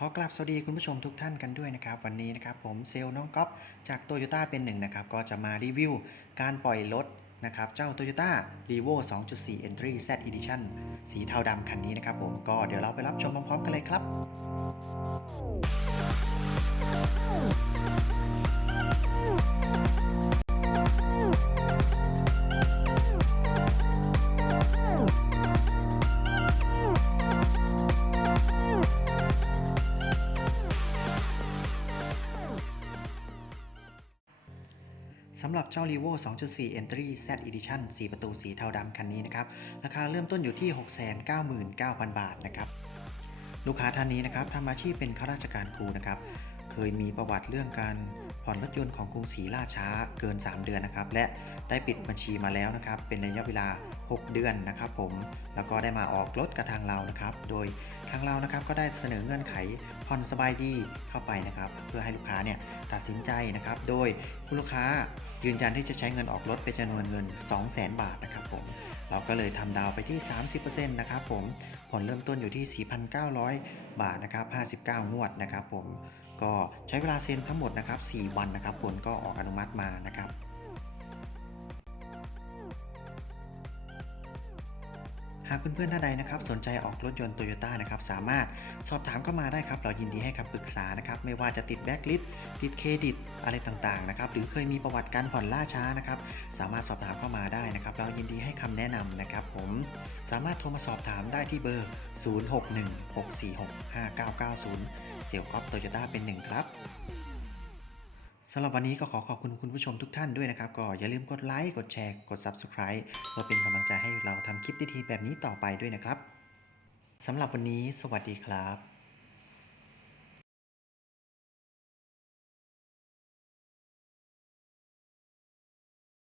ขอกราบสวัสดีคุณผู้ชมทุกท่านกันด้วยนะครับ วันนี้นะครับผมเซลล์น้องก๊อฟจากโตโยต้าเป็นหนึ่งนะครับ ก็จะมารีวิวการปล่อยรถนะครับเจ้า Toyota r e v o 2.4 Entry Z Edition สีเทาดำคันนี้นะครับผมก็เดี๋ยวเราไปรับชมพร้อมๆกันเลยครับ สำหรับเจ้า r e v o 2.4 Entry Z Edition 4 ประตูสีเทาดำคันนี้นะครับ ราคาเริ่มต้นอยู่ที่ 699,000 บาทนะครับ ลูกค้าท่านนี้นะครับทำอาชีพเป็นข้าราชการครูนะครับ เคยมีประวัติเรื่องการผ่อนรถยนต์ของกรุงศรีล่าช้าเกิน 3 เดือนนะครับ และได้ปิดบัญชีมาแล้วนะครับ เป็นระยะเวลา 6 เดือนนะครับผมแล้วก็ได้มาออกรถกับทางเรานะครับ โดยทางเรานะครับก็ได้เสนอเงื่อนไขผ่อนสบายดีเข้าไปนะครับ เพื่อให้ลูกค้าเนี่ยตัดสินใจนะครับ โดยคุณลูกค้ายืนยันที่จะใช้เงินออกรถเป็นจำนวนเงิน 200,000 บาทนะครับผม เราก็เลยทำดาวไปที่ 30%นะครับผม ผลเริ่มต้นอยู่ที่ 4,900 บาทนะครับ 59 งวดนะครับผม ก็ใช้เวลาเซ็นทั้งหมดนะครับ 4 วันนะครับ ผลก็ออกอนุมัติมานะครับ หากเพื่อนๆท่านใดนะครับสนใจออกรถยนต์โตโยต้านะครับสามารถสอบถามเข้ามาได้ครับเรายินดีให้คำปรึกษานะครับไม่ว่าจะติดแบ็กลิสติดเครดิตอะไรต่างๆนะครับหรือเคยมีประวัติการผ่อนล่าช้านะครับสามารถสอบถามเข้ามาได้นะครับเรายินดีให้คำแนะนำนะครับผมสามารถโทรมาสอบถามได้ที่เบอร์ 0616465990เสี่ยวก๊อฟโตโยต้าเป็นหนึ่งครับ สำหรับวันนี้ก็ขอขอบคุณคุณผู้ชมทุกท่านด้วยนะครับ ก็อย่าลืมกดไลค์ กดแชร์ กด Subscribe เพื่อเป็นกำลังใจให้เราทำคลิปดีๆแบบนี้ต่อไปด้วยนะครับสำหรับวันนี้ สวัสดีครับ